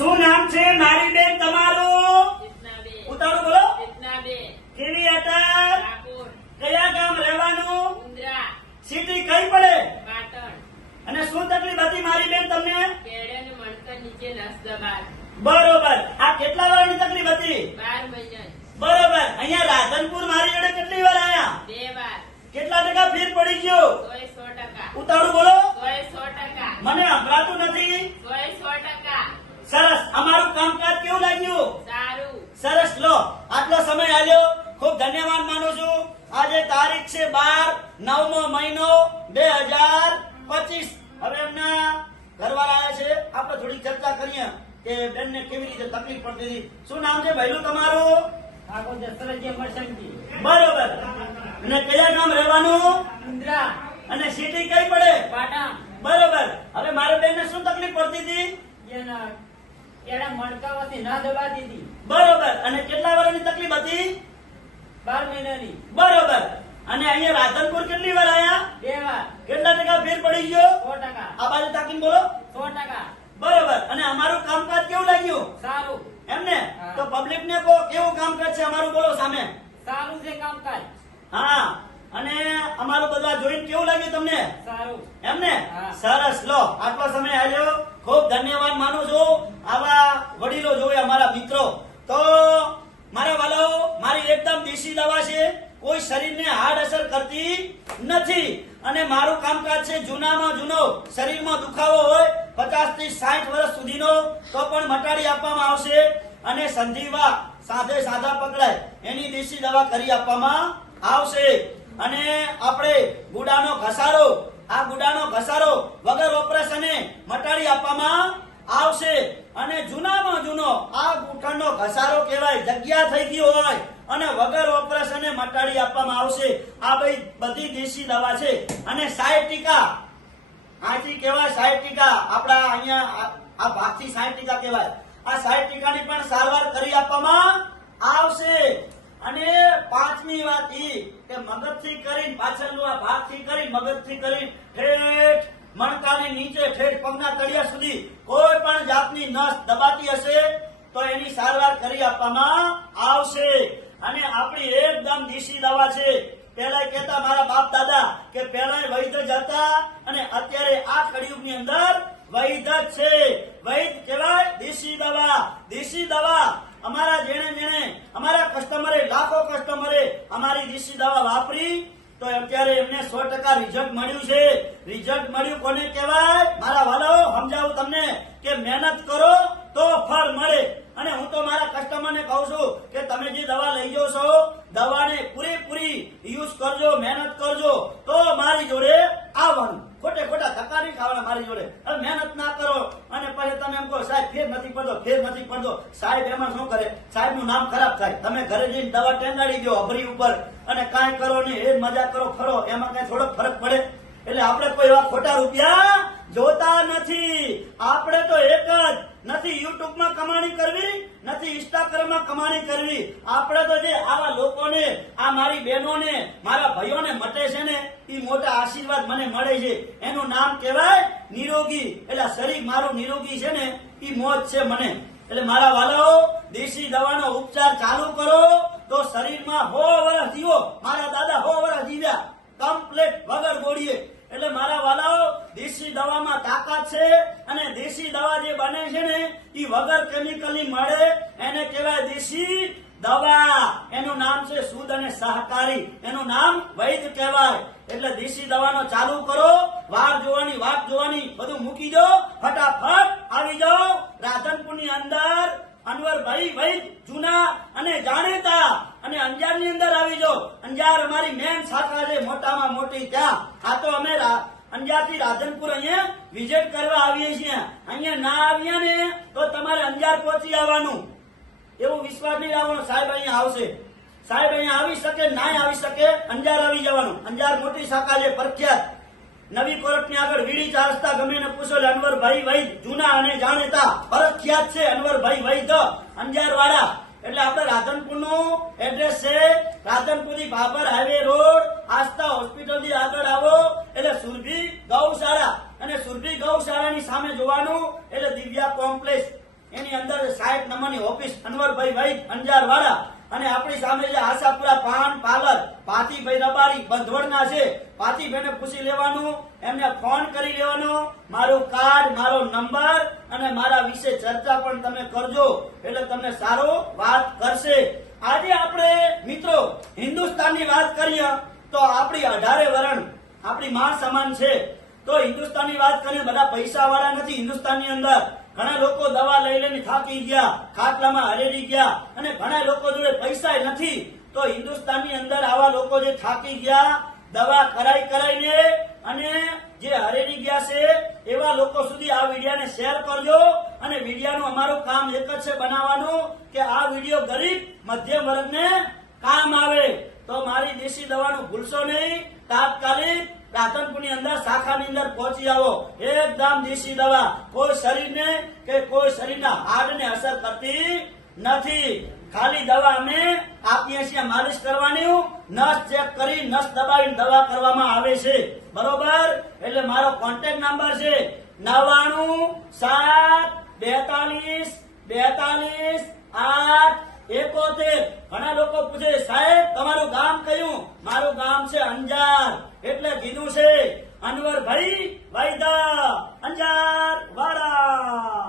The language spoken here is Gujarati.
શું નામ છે? મારી બેન તમારું? ઉતારું બોલો. કેવી હતા કયા ગામ રહેવાનું. સિટી કઈ પડે? અને શું તકલીફ હતી મારી બેન તમને. બરોબર. આ કેટલા વાર તકલીફ હતી? બરોબર. અહીંયા રાધનપુર મારી જોડે કેટલી વાર વાર. કેટલા ટકા ફેર પડી ગયો. ઉતાળું બોલો. મને ટકા. સરસ. અમારું કામકાજ કેવું લાગ્યું? સારું. સરસ. લો આટલો સમય આલ્યો. ખૂબ ધન્યવાદ માનું છું. આજે તારીખ છે બાર નવમો મહિનો બે હજાર પચીસ. હવે એમના ઘરવાળા આવ્યા છે. આપણે થોડી ચર્ચા કરીએ કે બેનને કેવી રીતે તકલીફ પડતી હતી. શું નામ છે ભાઈનું તમારું. બરોબર. અને કયા ગામ રહેવાનું? ઇન્દ્રા. અને સિટી કઈ પડે? પાટણ. બરોબર. હવે મારા બેનને શું તકલીફ પડતી હતી? એના મણકાવાથી ના દબા દીધી. બરોબર. અને કેટલા વર્ષની તકલીફ હતી? બાર મહિનાની. બરોબર. અને અહીંયા રાધનપુર કેટલી વાર આયા? બે વાર. કેટલા ટકા ફેર પડી ગયો? સો ટકા. આ બાજુ તાકીને બોલો. સો ટકા. બરોબર. અને અમારું કામકાજ કેવું લાગ્યું? સારું. એમને? ને તો પબ્લિક ને કહો કેવું કામકાજ છે? અમારું બોલો સામે. સારું છે કામકાજ. હા. અને અમારું બધા જોઈને કેવું લાગ્યું તમને? સારું. એમને? ને સરસ. લો આટલો સમય આવ્યો ખૂબ ધન્યવાદ માનું છું. આવા વડીલો જોવે અમારા મિત્રો. તો મારા વાલાઓ મારી એકદમ દેશી દવા છે. કોઈ શરીરને હાર્ડ અસર કરતી નથી. અને મારું કામકાજ છે જૂનામાં જૂનો. શરીરમાં દુખાવો હોય પચાસથી સાઠ વર્ષ સુધીનો, તો પણ મટાડી આપવામાં આવશે અને સંધિવા સાધે સાધા પકડાય. એની દેશી દવા કરી આપવામાં આવશે. અને આપણે ગુડાનો ઘસારો આ ગુડાનો ઘસારો વગર ઓપરેશને મટાડી આપવામાં આવશે. અને જૂનામાં જૂનો આ ગુઠણનો ઘસારો કહેવાય, જગ્યા થઈ ગઈ હોય અને વગર ઓપરેશને મટાડી આપવામાં આવશે. આ બધી બધી દેશી દવા છે. અને સાહેબ ટીકા આથી કહેવાય સાહેબ ટીકા આપણા અહીંયા આ- ભાગથી સાહેબ ટીકા કહેવાય. આ સાહેબ ટીકાની પણ સારવાર કરી આપવામાં આવશે. અને પાંચમી વાત ઈ કે મગજથી કરીને પાછળનું આ ભાગથી કરીને મગજથી કરી ઠેઠ મણકાની નીચે ઠેઠ પગના તળિયા સુધી કોઈ પણ જાતની નસ દબાતી હશે તો એની સારવાર કરી આપવામાં આવશે. અને આપણી એકદમ દેશી દવા છે. પેલા કહેતા મારા બાપ દાદા કે પેલા વૈદ્ય હતા અને અત્યારે આ કળિયુગની અંદર વૈદ્ય છે વૈદ કહેવાય દેશી દવા દેશી દવા અમારા જેણે જેણે અમારા કસ્ટમરે લાખો કસ્ટમરે અમારી દેશી દવા વાપરી, તો અત્યારે એમને સો ટકા રિઝલ્ટ મળ્યું છે. રિઝલ્ટ મળ્યું કોને કહેવાય? મારા વાલાઓ, સમજાવું તમને કે મહેનત કરો તો ફળ મળે. અને હું તો મારા કસ્ટમરને કહું છું કે તમે જે દવા લઈ જાઓ છો દવાને પૂરેપૂરી યુઝ કરજો મહેનત કરજો તો મારી જોડે આવવાનું ખોટે ખોટા ધક્કા નહીં ખાવાના મારી જોડે હવે મહેનત ના કરો અને પછી તમે એમ કહો, સાહેબ, ફેર નથી પડતો, ફેર નથી પડતો. સાહેબ, એમાં શું કરે? સાહેબનું નામ ખરાબ થાય. તમે ઘરે જઈને દવા ટેંગાડી દો અભરી ઉપર અને કાંઈ કરો નહીં. એ મજા કરો ખરો એમાં કઈ થોડોક ફરક પડે. એટલે આપણે કોઈ એવા ખોટા રૂપિયા જોતા નથી. આપણે તો એક જ. નથી યુટ્યુબમાં કમાણી કરવી, નથી ઇન્સ્ટાગ્રામમાં કમાણી કરવી. આપણે તો જે આવા લોકોને, આ મારી બહેનોને, મારા ભાઈઓને મટે છે ને એ મોટા આશીર્વાદ મને મળે છે. એનું નામ કહેવાય નિરોગી. એટલે શરીર મારું નિરોગી છે ને એ મોજ છે મને. એટલે મારા વાલાઓ, દેશી દવાનો ઉપચાર ચાલુ કરો, તો શરીરમાં હો વર્ષ જીવો મારા દાદા હો વર્ષ જીવ્યા કમ્પ્લેટ વગર ગોળીએ એટલે મારા વાલાઓ દેશી દવામાં તાકાત છે અને દેશી દવા જે બને છે ને એ વગર કેમિકલની મળે એને કહેવાય દેશી દવા. એનું નામ છે સુદ અને સહકારી. એનું નામ વૈદ કહેવાય. એટલે દેશી દવાનો ચાલુ કરો. વાર જોવાની, વાત જોવાની બધું મૂકી દો. ફટાફટ આવી જાઓ. રાધનપુરની અંદર અનવરભાઈ વૈદ જૂના અને જાણીતા. અને અંજારની અંદર આવી જાઓ. અંજાર અમારી મેન શાખા છે, મોટામાં મોટી ત્યાં. આ તો અમે રા- અંજારથી રાધનપુર અહીંયા વિઝિટ કરવા આવીએ છીએ. અહીંયા ના આવ્યા ને તો તમારે અંજાર પહોંચી આવવાનું. એવું વિશ્વાસ નહીં રાખવાનો, સાહેબ અહીંયા આવશે. સાહેબ અહીંયા આવી શકે ના આવી શકે, અંજાર આવી જવાનું. અંજાર મોટી શાખા છે, પ્રખ્યાત. નવી કોર્ટની આગળ વીડી ચાર ગમે ને પૂછો એટલે અનવરભાઈ વૈદ, જૂના અને જાણીતા. પ્રખ્યાત છે અનવરભાઈ વૈદ અંજાર વાળા એટલે આપણે રાધનપુરનું એડ્રેસ છે રાધનપુર બાબર હાઈવે રોડ આસ્થા હોસ્પિટલથી આગળ આવો એટલે સુરભી ગૌશાળા અને સુરભી ગૌશાળાની સામે જોવાનું એટલે દિવ્યા કોમ્પ્લેક્સ એની અંદર સાહેબ નંબરની ઓફિસ અનવરભાઈ ભાઈ અંજાર વાળા અને સામે જે આશાપુરા પાન પાર્લર પાતીભાઈ રબારી બંધવડના છે પાતીભાઈને પૂછી લેવાનું, એમને ફોન કરી લેવાનો, મારું કાર્ડ મારો નંબર અને મારા વિશે ચર્ચા પણ તમે કરજો, એટલે તમને સારો વાત કરશે. આજે આપણે, મિત્રો, હિન્દુસ્તાનની વાત કરીએ, તો આપણી અઢારે વરણ, આપણી માં સમાન છે. તો હિન્દુસ્તાનની વાત કરીએ, બધા પૈસા વાળા નથી હિન્દુસ્તાનની અંદર. ઘણા લોકો દવા લઈ લઈને થાકી ગયા, ખાટલામાં હરેડી ગયા અને ઘણા લોકો જોડે પૈસા નથી. તો હિન્દુસ્તાનની અંદર આવા લોકો જે થાકી ગયા, દવા કરાઈ કરાઈને અને જે હરેડી ગયા છે, એવા લોકો સુધી આ વિડીયાને શેર કરજો અને વિડીયાનું અમારું કામ એક જ છે બનાવવાનું કે આ વીડિયો ગરીબ મધ્યમ વર્ગને કામ આવે. તો મારી દેશી દવાનું ભૂલશો નહીં. તાત્કાલિક રાધનપુરની અંદર, શાખાની અંદર પહોંચી આવો. એકદમ દેશી દવા. કોઈ શરીરને કે કોઈ શરીરના હાડને અસર કરતી નથી. ખાલી દવા અમે આપીએ છીએ, માલિશ કરવાની. નસ ચેક કરી, નસ દબાવીને દવા કરવામાં આવે છે. બરોબર? એટલે મારો કોન્ટેક્ટ નંબર છે નવાણું સાત બેતાલીસ બેતાલીસ આઠ એકોતેર. ઘણા લોકો પૂછે, સાહેબ, તમારું ગામ કયું? મારું ગામ છે અંજાર. એટલે કીધું છે. અનવર ભાઈ વાયદા અંજાર વાળા.